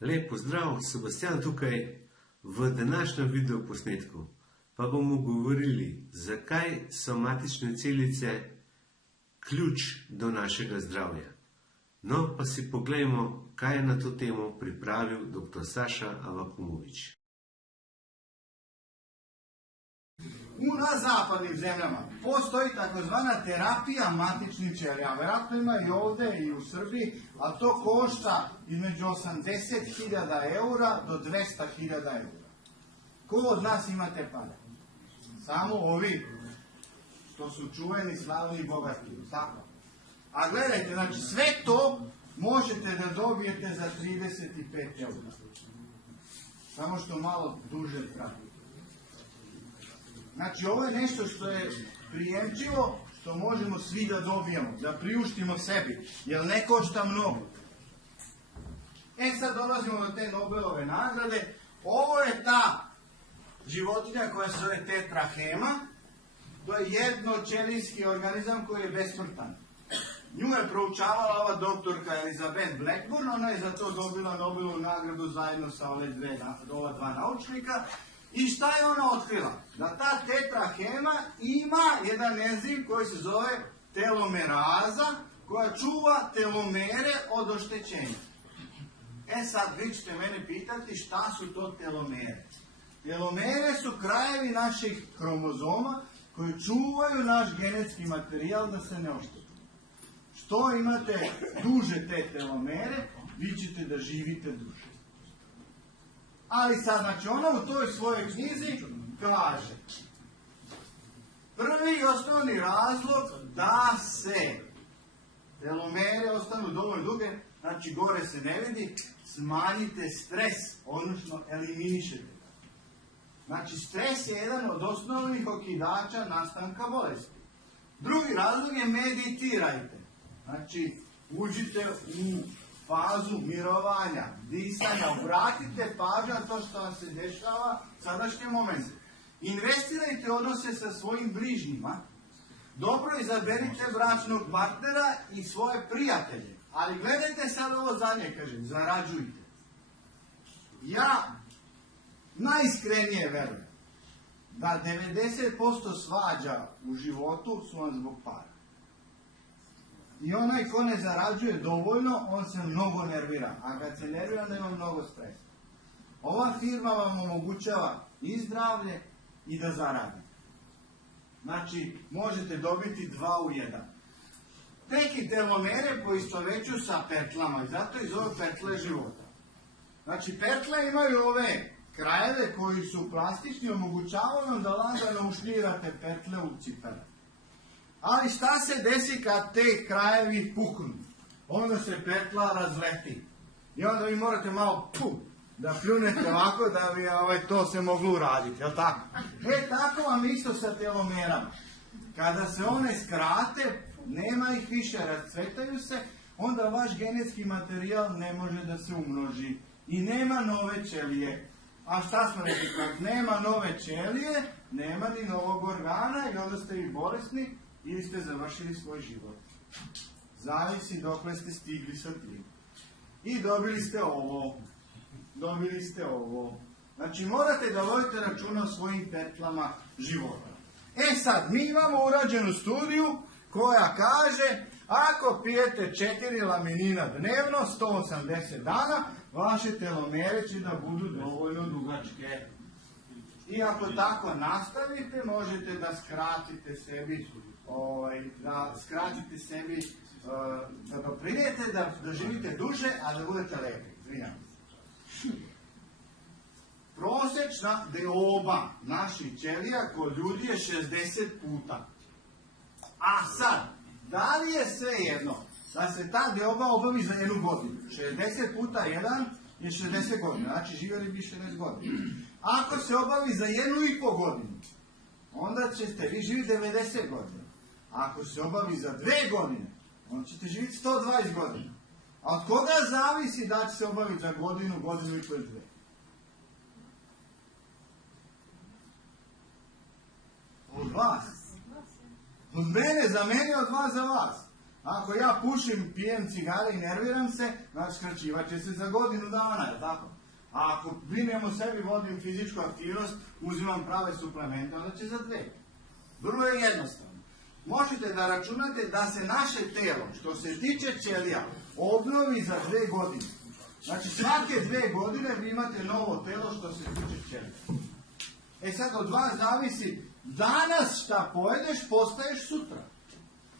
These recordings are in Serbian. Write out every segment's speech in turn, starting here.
Lep pozdrav, Sebastian tukaj v današnjem videoposnetku. Pa bomo govorili, zakaj so matične celice ključ do našega zdravja. No, pa si poglejmo, kaj je na to temo pripravil dr. Saša Avakumović. Na zapadnim zemljama postoji takozvana terapija matičnih ćelija. Vjerojatno ima i ovdje i u Srbiji, a to košta između 80.000 eura do 200.000 eura. Ko od nas ima te pare? Samo ovi što su čuveni, slavni i bogati. Tako. A gledajte, znači sve to možete da dobijete za 35 eura. Samo što malo duže traje. Znači, ovo je nešto što je prijemčivo, što možemo svi da dobijemo, da priuštimo sebi, jer ne košta mnogo. Sad dolazimo do te Nobelove nagrade. Ovo je ta životinja koja se zove tetrahema. To je jednoćelijski organizam koji je besmrtan. Nju je proučavala ova doktorka Elizabeth Blackburn, ona je za to dobila Nobelovu nagradu zajedno sa ova dva naučnika. I šta je ona otkrila? Da ta tetrahema ima jedan enzim koji se zove telomeraza, koja čuva telomere od oštećenja. Sad vi ćete mene pitati šta su to telomere. Telomere su krajevi naših kromozoma koji čuvaju naš genetski materijal da se ne ošteti. Što imate duže te telomere, vi ćete da živite duže. Ali sad, znači, ona u toj svojoj knjizi kaže prvi i osnovni razlog da se telomere ostanu dovoljno duge, znači gore se ne vidi, smanjite stres, odnosno eliminišete ga. Znači, stres je jedan od osnovnih okidača nastanka bolesti. Drugi razlog je meditirajte. Znači, uđite u fazu mirovanja, disanja, obratite pažnju na to što vam se dešava u sadašnjem momentu. Investirajte odnose sa svojim bližnjima, dobro izaberite bračnog partnera i svoje prijatelje. Ali gledajte sad ovo zadnje, kažem, zarađujte. Ja najiskrenije verujem da 90% svađa u životu su vam zbog para. I onaj ko ne zarađuje dovoljno, on se mnogo nervira. A kad se nervira, onda ima mnogo stresa. Ova firma vam omogućava i zdravlje i da zaradite. Znači, možete dobiti 2 u 1. Neki telomere poistovećuju sa pertlama i zato ih zove pertle života. Znači, pertle imaju ove krajeve koji su plastični, omogućavaju vam da lagano ušljivate pertle u cipele. Ali šta se desi kad te krajevi puknu? Onda se pertla razleti. I onda vi morate malo da pljunete ovako da bi to se moglo uraditi, jel tako? Tako vam isto sa telomerama. Kada se one skrate, nema ih više, razcvetaju se, onda vaš genetski materijal ne može da se umnoži. I nema nove ćelije. A šta smo rekli? Kad nema nove ćelije, nema ni novog organa i onda ste i bolesni, ili ste završili svoj život. Zavisi dokle ste stigli sa tim. I dobili ste ovo. Dobili ste ovo. Znači morate da vodite računa o svojim pertlama života. Sad, mi imamo urađenu studiju koja kaže ako pijete 4 laminina dnevno, 180 dana, vaše telomere će da budu dovoljno dugačke. I ako tako nastavite, možete da skratite sebi da doprinijete da živite duže, a da budete lepi. Prosečna deoba naših ćelija kod ljudi je 60 puta. A sad, da li je sve jedno da se ta deoba obavi za 1 godinu? 60 puta 1 je 60 godina, znači živjeli bi 60 godina. Ako se obavi za 1,5 godinu, onda ćete vi živjeti 90 godina. Ako se obavi za 2 godine, onda ćete živjeti 120 godina. A od koga zavisi da će se obaviti za godinu, godinu i pol 2? Od vas. Od mene, za mene, od vas, za vas. Ako ja pušim, pijem cigare i nerviram se, znači skraćivat će se za godinu dana, je tako? A ako brinem o sebi, vodim fizičku aktivnost, uzimam prave suplemente, onda će za 2. Vrlo je jednostavno. Možete da računate da se naše telo, što se tiče ćelija, obnovi za 2 godine. Znači svake 2 godine vi imate novo telo što se tiče ćelija. E sad od vas zavisi, danas šta pojedeš, postaješ sutra.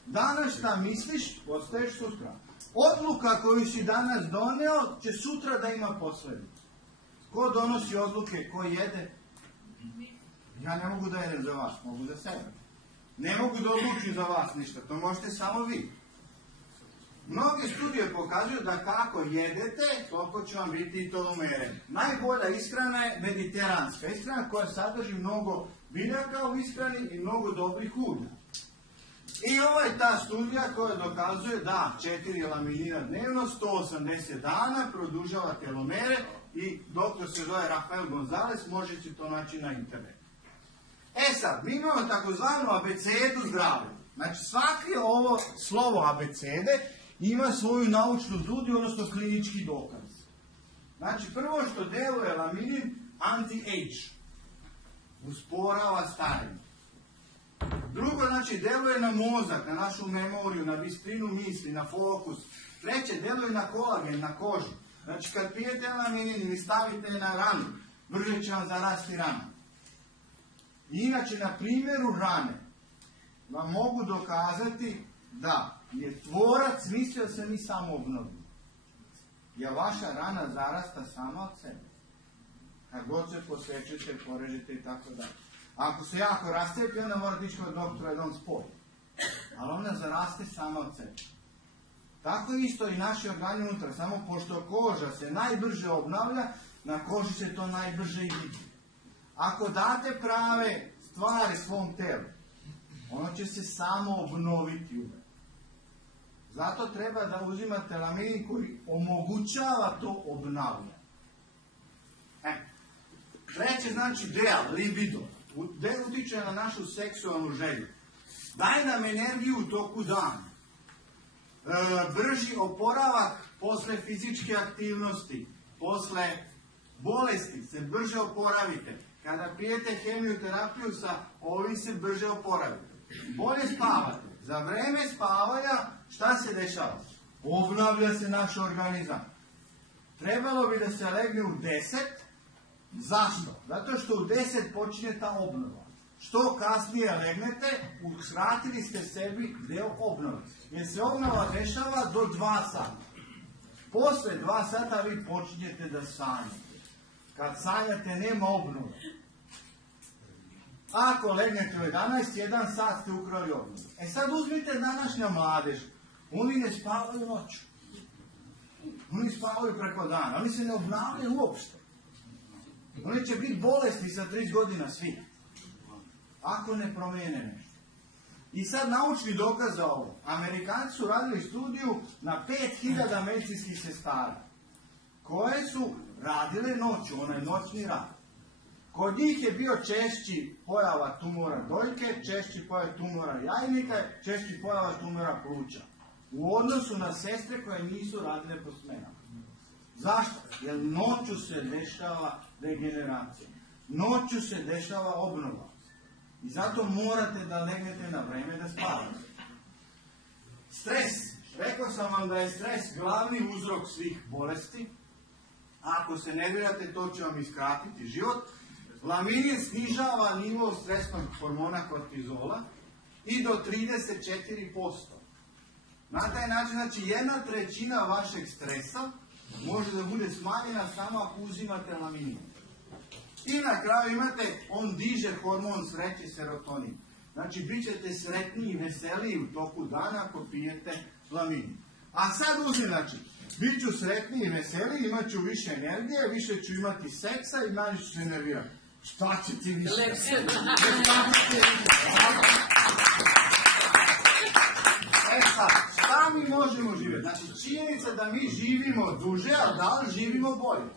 Danas šta misliš, postaješ sutra. Odluka koju si danas doneo će sutra da ima posljedicu. Ko donosi odluke, ko jede? Ja ne mogu da jedem za vas, mogu za sebe. Ne mogu da odlučim za vas ništa, to možete samo vi. Mnoge studije pokazuju da kako jedete, toliko će vam biti i telomere. Najbolja ishrana je mediteranska ishrana koja sadrži mnogo biljaka u ishrani i mnogo dobrih ulja. I ovo je ta studija koja dokazuje da 4 laminina dnevno, 180 dana produžava telomere i doktor se zove Rafael Gonzalez, možete to naći na internetu. E sad, mi imamo takozvanu abecedu zdravlja. Znači svaki ovo slovo abecede ima svoju naučnu studiju, odnosno klinički dokaz. Znači prvo što deluje laminin, anti-age, usporava starenje. Drugo, znači, deluje na mozak, na našu memoriju, na bistrinu misli, na fokus. Treće, deluje na kolagen, na kožu. Znači, kad pijete laminin ili stavite na ranu, brže će vam zarasti rana. Inače, na primjeru rane, vam mogu dokazati da je tvorac mislio da se mi samo obnovimo. Jer vaša rana zarasta sama od sebe. Kad god se posečete, porežete i tako dalje. Ako se jako rastepi, onda morate ići kod doktora da on spoji. Ali ona zaraste sama od sebe. Tako isto i naši organi unutra. Samo pošto koža se najbrže obnavlja, na koži se to najbrže i vidi. Ako date prave stvari svom telu, ono će se samo obnoviti uvek. Zato treba da uzimate laminin koji omogućava to obnavljanje. Treće znači dea, libido. Utiče na našu seksualnu želju. Daje nam energiju u toku dana. Brži oporavak posle fizičke aktivnosti, posle bolesti se brže oporavite. Kada pijete hemioterapiju sa ovim se brže oporavite. Bolje spavate. Za vreme spavanja šta se dešava? Obnavlja se naš organizam. Trebalo bi da se legne u 10. Zašto? Zato što u 10 počinje ta obnova. Što kasnije legnete, uskratili ste sebi deo obnove. Jer se obnova dešava do 2 sata. Posle 2 sata vi počinjete da sanjate. Kad sanjate nema obnove. Ako legnete u 11, 1 sat ste ukrali obnovu. E sad uzmite današnja mladež. Oni ne spavaju noću. Oni spavaju preko dana. Oni se ne obnavljaju uopšte. Oni će biti bolesni sa 30 godina svi. Ako ne promijene nešto. I sad naučni dokaz za ovo. Amerikanci su radili studiju na 5000 medicinskih sestara koje su radile noću, onaj noćni rad. Kod njih je bio češći pojava tumora dojke, češći pojava tumora jajnika, češći pojava tumora pluća. U odnosu na sestre koje nisu radile po smenama. Zašto? Jer noću se dešava degeneracija. Noću se dešava obnova. I zato morate da legnete na vreme da spavate. Stres. Rekao sam vam da je stres glavni uzrok svih bolesti. Ako se nervirate, to će vam iskratiti život. Laminin snižava nivo stresnog hormona kortizola i do 34%. Na taj način, znači 1/3 vašeg stresa može da bude smanjena samo ako uzimate laminin. I na kraju imate, on diže hormon sreće, serotonin. Znači, bit ćete sretniji i veseliji u toku dana ako pijete laminin. A sad uzim, znači, bit ću sretniji i veseliji, imat ću više energije, više ću imati seksa i manje ću se nervirati. Šta će ti više? E sad, šta mi možemo živjeti? Znači, činjenica da mi živimo duže, a da li živimo bolje?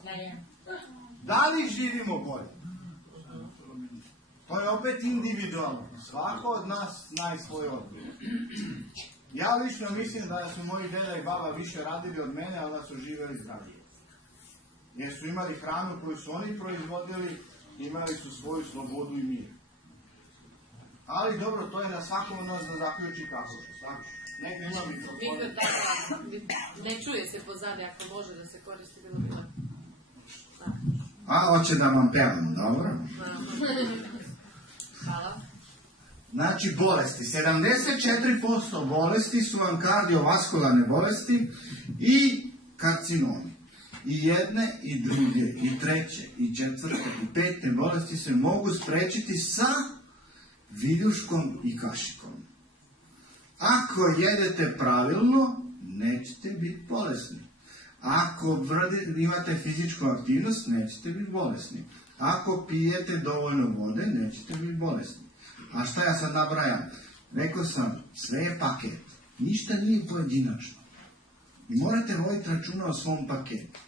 Da li živimo bolje? To je opet individualno. Svako od nas zna svoj odgovor. Ja lično mislim da su moji deda i baba više radili od mene, ali da su živjeli zdravije. Jer su imali hranu koju su oni proizvodili, imali su svoju slobodu i mir. Ali dobro, to je na svakom od nas da zaključi kako se. Neka ima mikrofone. Ne čuje se pozadnje, ako može da se koristi bilo bi tako. A, hoće da vam pevam, dobro? Hvala. Znači, bolesti. 74% bolesti su vam kardiovaskularne bolesti i karcinomi. I jedne, i druge, i treće, i četvrte, i pete bolesti se mogu sprečiti sa viljuškom i kašikom. Ako jedete pravilno, nećete biti bolesni. Ako imate fizičku aktivnost, nećete biti bolesni. Ako pijete dovoljno vode, nećete biti bolesni. A šta ja sad nabrajam? Rekao sam, sve je paket. Ništa nije pojedinačno. I morate voditi računa o svom paketu.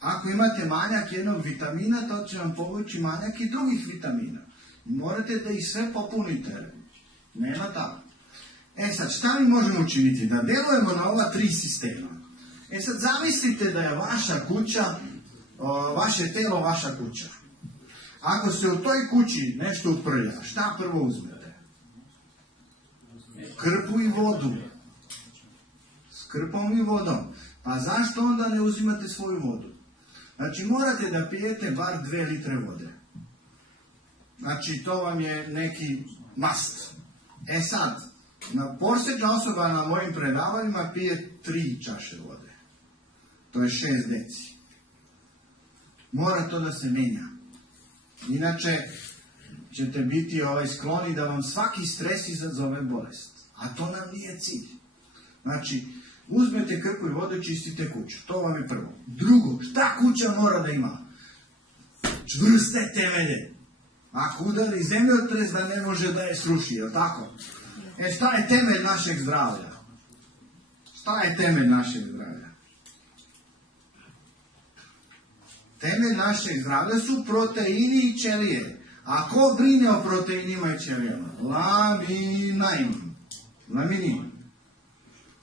Ako imate manjak jednog vitamina, to će vam povući manjak i drugih vitamina. I morate da ih sve popunite. Nema tako. Sad, šta mi možemo učiniti? Da delujemo na ova 3 sistema. Sad, zamislite da je vaša kuća, vaše telo vaša kuća. Ako se u toj kući nešto uprlja, šta prvo uzmete? Krpu i vodu. S krpom i vodom. Pa zašto onda ne uzimate svoju vodu? Znači, morate da pijete bar 2 litre vode. Znači, to vam je neki must. Sad, prosječna osoba na mojim predavanjima pije 3 čaše vode. To je 6 deci. Mora to da se menja. Inače, ćete biti skloni da vam svaki stres izazove bolest. A to nam nije cilj. Znači, uzmete krpu i vodu i čistite kuću. To vam je prvo. Drugo, šta kuća mora da ima? Čvrste temelje. Ako udari zemljotres, da ne može da je sruši, je li tako? Šta je temelj našeg zdravlja? Šta je temelj našeg zdravlja? Temelj našeg zdravlja su proteini i ćelije. A ko brine o proteinima i ćelijama? Laminin.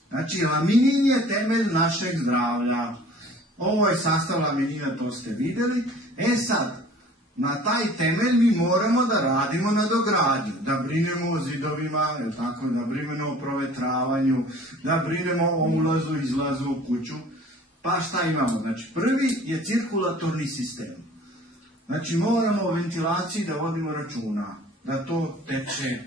Znači, laminin je temelj našeg zdravlja. Ovo je sastav laminina, to ste vidjeli. Sad, na taj temelj mi moramo da radimo na dogradnju, da brinemo o zidovima, da brinemo o provetravanju, da brinemo o ulazu i izlazu u kuću. Pa šta imamo? Znači, prvi je cirkulatorni sistem. Znači, moramo o ventilaciji da vodimo računa, da to teče.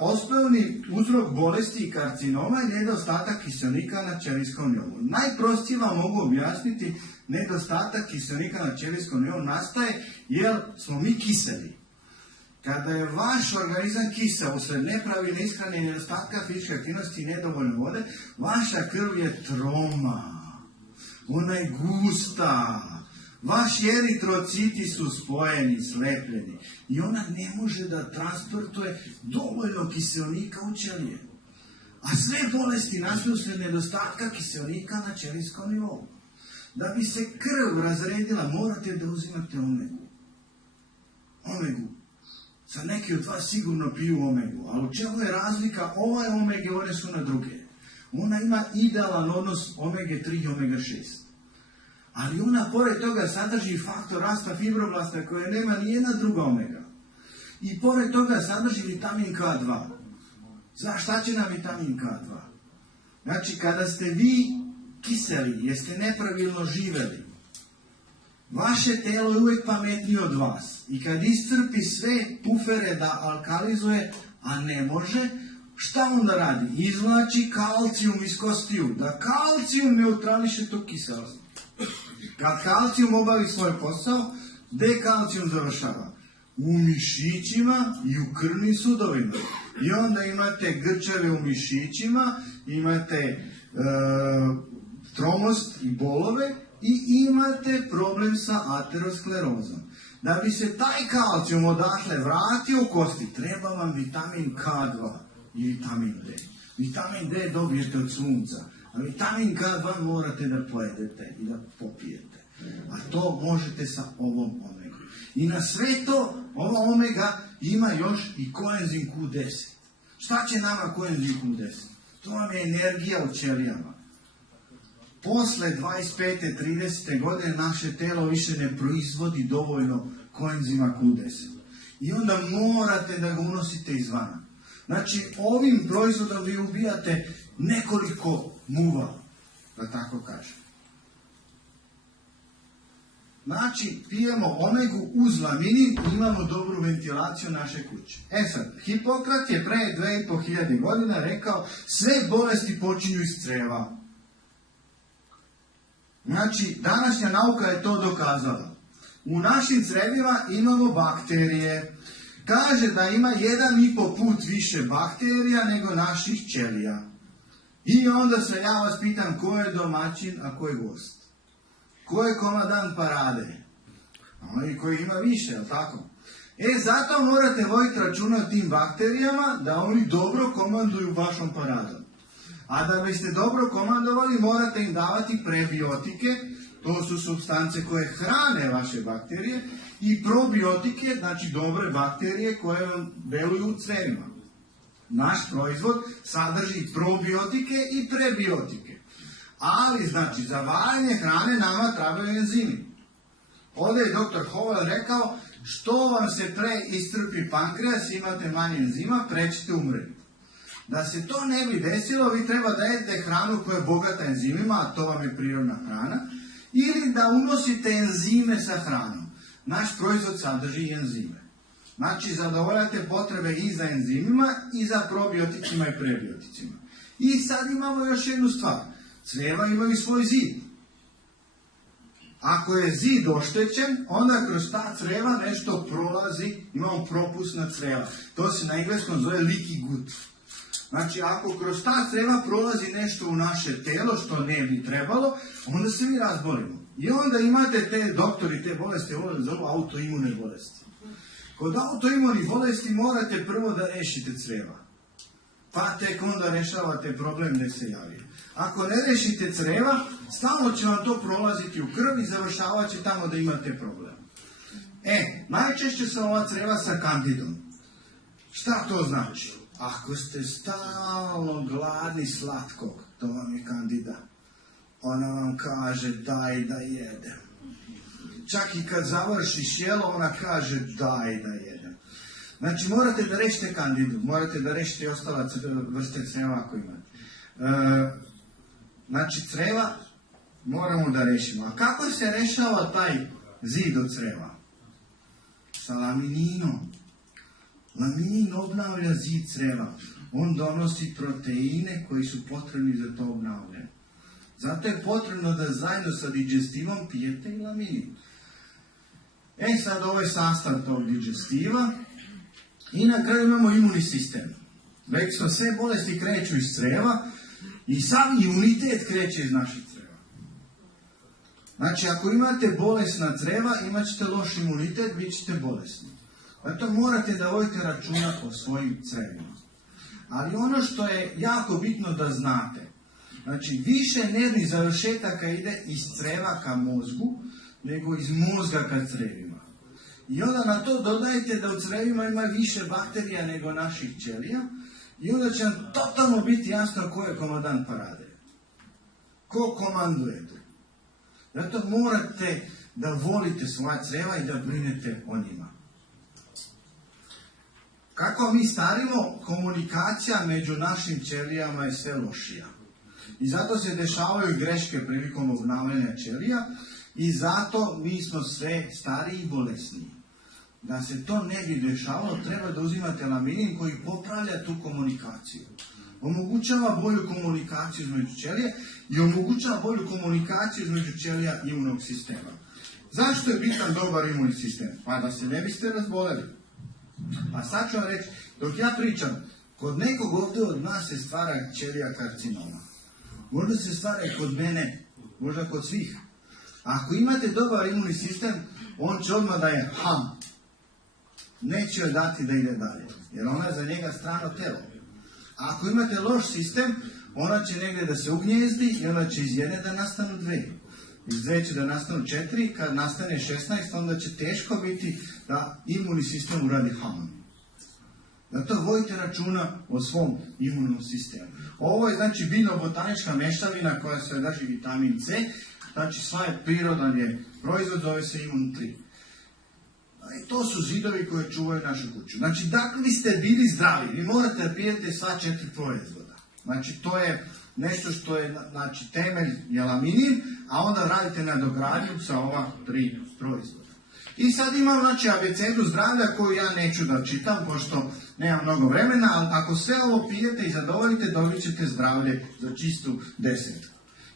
Osnovni uzrok bolesti i karcinoma je nedostatak kiselnika na ćelijskom nivou. Najprostije vam mogu objasniti, nedostatak kiselnika na ćelijskom nivou nastaje jer smo mi kiseli. Kada je vaš organizam kisel usled nepravilne ishrane i nedostatka fizičke aktivnosti i nedovoljno vode, vaša krv je troma, ona je gusta, vaši eritrociti su spojeni, slepljeni i ona ne može da transportuje dovoljno kiselnika u ćelije. A sve bolesti nastaju usled nedostatka kiselnika na ćelijskom nivou. Da bi se krv razredila, morate da uzimate omegu. Sad neki od vas sigurno piju omegu, ali u čemu je razlika? Ova je omege, one su na druge. Ona ima idealan odnos omege 3 i omega 6. Ali ona pored toga sadrži faktor rasta fibroblasta koje nema ni jedna druga omega. I pored toga sadrži vitamin K2. Šta će nam vitamin K2? Znači, kada ste vi kiseli, jeste nepravilno živeli, vaše telo je uvijek pametnije od vas. I kad iscrpi sve pufere da alkalizuje, a ne može, šta onda radi? Izvlači kalcijum iz kostiju, da kalcijum neutrališe tu kiselost. Kad kalcijum obavi svoj posao, gde kalcijum završava? U mišićima i u krvnim sudovima. I onda imate grčeve u mišićima, imate tromost i bolove i imate problem sa aterosklerozom. Da bi se taj kalcijum odatle vratio u kosti, treba vam vitamin K2 i vitamin D. Vitamin D dobijete od sunca, a vitamin K2 morate da pojedete i da popijete. A to možete sa ovom omegom. I na sve to, ova omega ima još i koenzim Q10. Šta će nama koenzim Q10? To vam je energija u ćelijama. Posle 25. 30. godine naše telo više ne proizvodi dovoljno koenzima Q10. I onda morate da ga unosite izvana. Znači, ovim proizvodom vi ubijate nekoliko muva, da tako kažem. Znači, pijemo omegu uz laminin i imamo dobru ventilaciju naše kuće. Sad, Hipokrat je pre 2500 godina rekao sve bolesti počinju iz creva. Znači, današnja nauka je to dokazala. U našim crevima imamo bakterije. Kaže da ima 1,5 put više bakterija nego naših ćelija. I onda se ja vas pitam ko je domaćin, a ko je gost. Ko je komandant parade? Oni koji ima više, je li tako? Zato morate voditi računa o tim bakterijama da oni dobro komanduju vašom paradom. A da biste dobro komandovali, morate im davati prebiotike, to su supstance koje hrane vaše bakterije, i probiotike, znači dobre bakterije koje vam deluju u crevima. Naš proizvod sadrži probiotike i prebiotike. Ali, znači, za varenje hrane nama trebaju enzimi. Ovdje je dr. Howell rekao, što vam se pre istrpi pankreas, imate manje enzima, pre ćete umreti. Da se to ne bi desilo, vi treba da jedete hranu koja je bogata enzimima, a to vam je prirodna hrana, ili da unosite enzime sa hranom. Naš proizvod sadrži enzime. Znači, zadovoljate potrebe i za enzimima, i za probioticima i prebioticima. I sad imamo još jednu stvar. Creva imaju svoj zid. Ako je zid oštećen, onda kroz ta creva nešto prolazi, imamo propusna creva. To se na engleskom zove leaky gut. Znači, ako kroz ta creva prolazi nešto u naše telo što ne bi trebalo, onda se mi razbolimo. I onda imate te doktori, te bolesti, zovu autoimune bolesti. Kod autoimunih bolesti morate prvo da rešite creva. Pa tek onda rešavate problem gde se javi. Ako ne rešite creva, stalno će vam to prolaziti u krv i završavat će tamo da imate problem. Najčešće su ova creva sa kandidom. Šta to znači? Ako ste stalno gladni slatkog, to vam je kandida. Ona vam kaže daj da jedem. Čak i kad završiš jelo, ona kaže daj da jedem. Znači, morate da rešite kandidu, morate da rešite i ostala vrste creva ako imate. Znači, creva moramo da rešimo. A kako se rešava taj zid od creva? Sa lamininom. Laminin obnavlja zid creva. On donosi proteine koji su potrebni za to obnavljanje. Zato je potrebno da zajedno sa digestivom pijete i laminin. Sad ovo je sastav tog digestiva. I na kraju imamo imunni sistem. Rekli smo, sve bolesti kreću iz creva i sam imunitet kreće iz naših creva. Znači, ako imate bolesna creva, imat ćete loš imunitet, bit ćete bolesni. Zato morate da vodite računa o svojim crevima. Ali ono što je jako bitno da znate, znači, više nervnih završetaka ide iz creva ka mozgu, nego iz mozga ka crevima. I onda na to dodajte da u crevima ima više bakterija nego naših ćelija i onda će vam totalno biti jasno ko je komandant parade. Ko komanduje tu. Zato morate da volite svoja creva i da brinete o njima. Kako mi starimo, komunikacija među našim ćelijama je sve lošija. I zato se dešavaju greške prilikom obnavljanja ćelija i zato mi smo sve stariji i bolesniji. Da se to ne bi dešavalo, treba da uzimate laminin koji popravlja tu komunikaciju. Omogućava bolju komunikaciju između ćelije i omogućava bolju komunikaciju između ćelija imunog sistema. Zašto je bitan dobar imunni sistem? Pa da se ne biste razboleli. A sad ću vam reći, dok ja pričam, kod nekog ovdje od nas se stvara ćelija karcinoma. Možda se stvara i kod mene, možda kod svih. Ako imate dobar imunni sistem, on će odmah da je neće joj dati da ide dalje, jer ona je za njega strano telo. A ako imate loš sistem, ona će negdje da se ugnjezdi i ona će iz jedne da nastanu dve. Iz dve će da nastanu 4, kad nastane 16, onda će teško biti da imunni sistem uradi Zato vodite računa o svom imunnom sistemu. Ovo je znači biljno-botanička mešavina koja se drži vitamin C, znači sva je prirodan je proizvod, zove se Imun 3. I to su zidovi koji čuvaju našu kuću. Znači, dakle vi ste bili zdravi, vi morate da pijete sva 4 proizvoda. Znači, to je nešto što je, znači, temelj je laminin, a onda radite nadogradnju sa ova 3 proizvoda. I sad imam, znači, abecedu zdravlja koju ja neću da čitam, pošto nema mnogo vremena, ali ako sve ovo pijete i zadovoljite, dobit ćete zdravlje za čistu 10.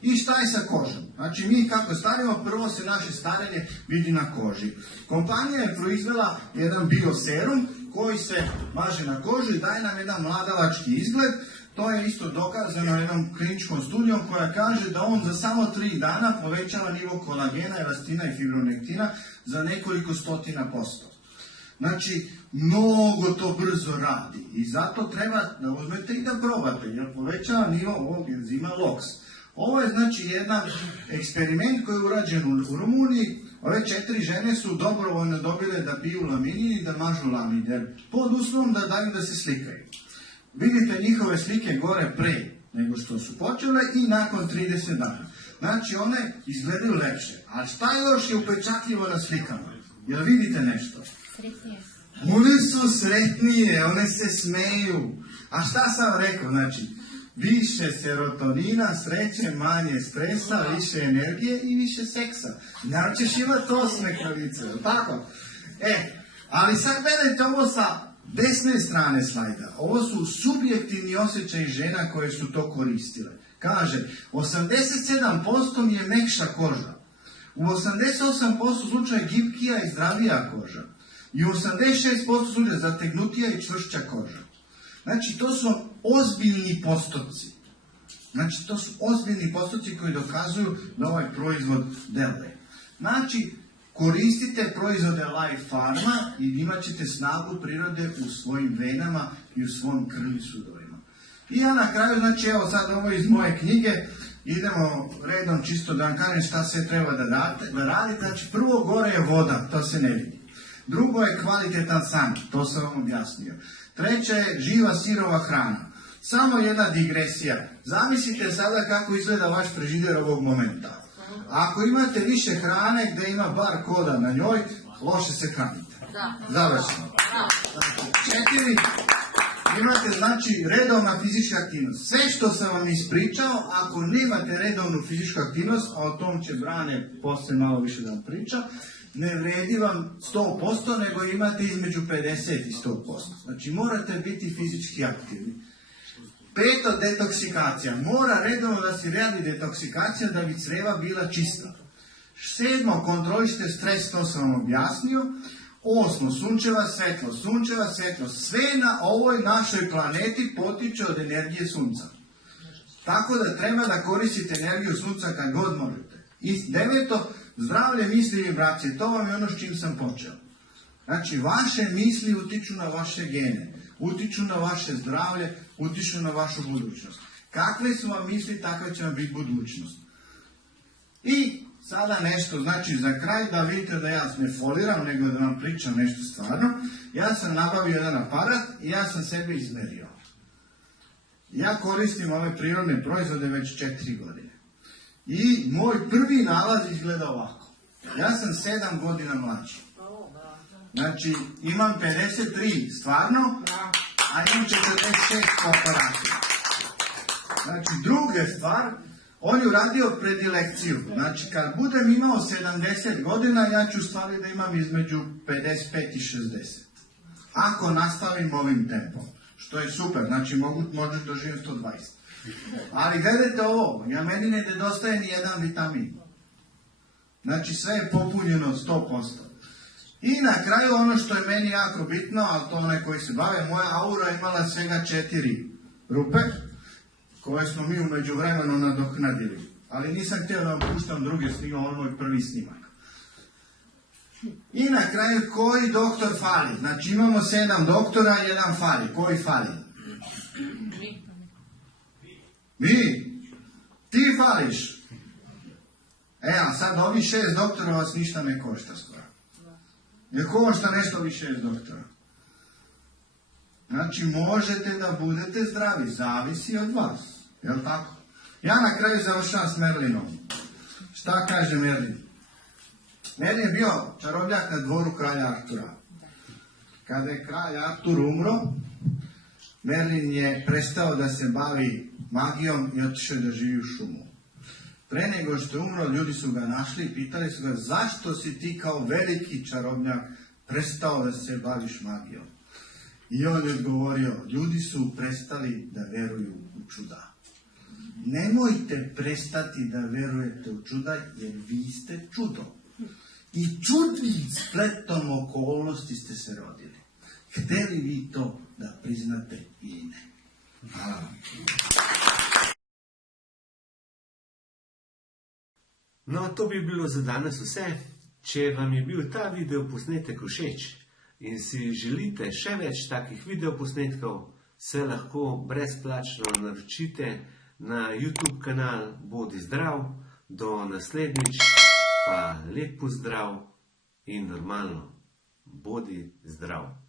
I šta je sa kožom? Znači, mi kako starimo, prvo se naše starenje vidi na koži. Kompanija je proizvela jedan bioserum koji se maže na kožu i daje nam jedan mladalački izgled. To je isto dokazano jednom kliničkom studijom koja kaže da on za samo 3 dana povećava nivo kolagena, elastina i fibronektina za nekoliko 100%. Znači, mnogo to brzo radi i zato treba da uzmete i da probate, jer povećava nivo ovog enzima LOX. Ovo je znači jedan eksperiment koji je urađen u Rumuniji. Ove 4 žene su dobrovoljno dobile da piju laminin i da mažu lamin, pod uslovom da daju da se slikaju. Vidite njihove slike gore pre nego što su počele i nakon 30 dana. Znači one izgledaju lepše. A šta još je upečatljivo na slikama? Jel vidite nešto? Sretnije. One su sretnije, one se smeju. A šta sam rekao? Znači, više serotonina, sreće, manje stresa, više energije i više seksa. Naravno ćeš imati osmeh na lice, tako? Ali sad gledajte ovo sa desne strane slajda. Ovo su subjektivni osjećaji žena koje su to koristile. Kaže, 87% mi je mekša koža. U 88% slučaja gibkija i zdravija koža. I u 86% slučaja zategnutija i čvršća koža. Znači, to su ozbiljni postoci. Znači, to su ozbiljni postoci koji dokazuju da ovaj proizvod deluje. Znači, koristite proizvode Life Pharma i imat ćete snagu prirode u svojim venama i u svojim krvnim sudovima. I ja na kraju, znači, evo sad ovo iz moje knjige, idemo redom čisto da vam kažem šta sve treba da radite. Znači, prvo gore je voda, to se ne vidi. Drugo je kvalitetan san, to sam vam objasnio. Treće je živa sirova hrana. Samo jedna digresija. Zamislite sada kako izgleda vaš frižider ovog momenta. Ako imate više hrane gdje ima bar koda na njoj, loše se hranite. Završeno. 4. Imate znači redovna fizička aktivnost. Sve što sam vam ispričao, ako nemate redovnu fizičku aktivnost, a o tom će Brane poslije malo više da vam priča, ne vredi vam 100%, nego imate između 50 i 100%. Znači morate biti fizički aktivni. 5. Detoksikacija. Mora redovno da se radi detoksikacija da bi creva bila čista. 7. Kontrolište stres, to sam vam objasnio. 8. Sunčeva svetlost. Sunčeva svetlost. Sve na ovoj našoj planeti potiče od energije sunca. Tako da treba da koristite energiju sunca kad god možete. I 9. Zdravlje misli i vibracije. To vam je ono s čim sam počeo. Znači, vaše misli utiču na vaše gene, utiču na vaše zdravlje, utiču na vašu budućnost. Kakve su vam misli, takva će vam biti budućnost. I sada nešto, znači za kraj da vidite da ja ne foliram, nego da vam pričam nešto stvarno. Ja sam nabavio jedan aparat i ja sam sebe izmerio. Ja koristim ove prirodne proizvode već 4 godine. I moj prvi nalaz izgleda ovako. Ja sam 7 godina mlađi. Znači, imam 53 stvarno, a imam 46 operacija. Znači, druga stvar, on je uradio predilekciju. Znači, kad budem imao 70 godina, ja ću stvari da imam između 55 i 60. Ako nastavim ovim tempom, što je super, znači možeš doživjeti 120. Ali gledajte ovo, meni ne nedostaje ni jedan vitamin. Znači, sve je popunjeno 100%. I na kraju ono što je meni jako bitno, ali to onaj koji se bave, moja aura imala svega 4 rupe, koje smo mi u međuvremenu nadoknadili. Ali nisam htio da vam puštam druge snimke, ovo je moj prvi snimak. I na kraju, koji doktor fali? Znači imamo 7 doktora, jedan fali. Koji fali? Mi? Ti fališ? A sad ovi 6 doktora vas ništa ne košta skoro. Ne košta nešto više 6 doktora. Znači, možete da budete zdravi, zavisi od vas. Jel' tako? Ja na kraju završavam s Merlinom. Šta kaže Merlin? Merlin je bio čarobnjak na dvoru kralja Artura. Kada je kralj Artur umro, Merlin je prestao da se bavi magijom i otišao da živi u šumu. Pre nego što je umro, ljudi su ga našli i pitali su ga zašto si ti kao veliki čarobnjak prestao da se baviš magijom. I on je odgovorio, ljudi su prestali da veruju u čuda. Nemojte prestati da verujete u čuda, jer vi ste čudo. I čudnim spletom okolnosti ste se rodili. Hteli vi to da priznate ili ne? Hvala vam. No, to bi bilo za danes vse. Če vam je bil ta video posnetek všeč in si želite še več takih videoposnetkov, se lahko brezplačno naročite na YouTube kanal Bodi zdrav. Do naslednjič pa lep pozdrav in normalno, bodi zdrav.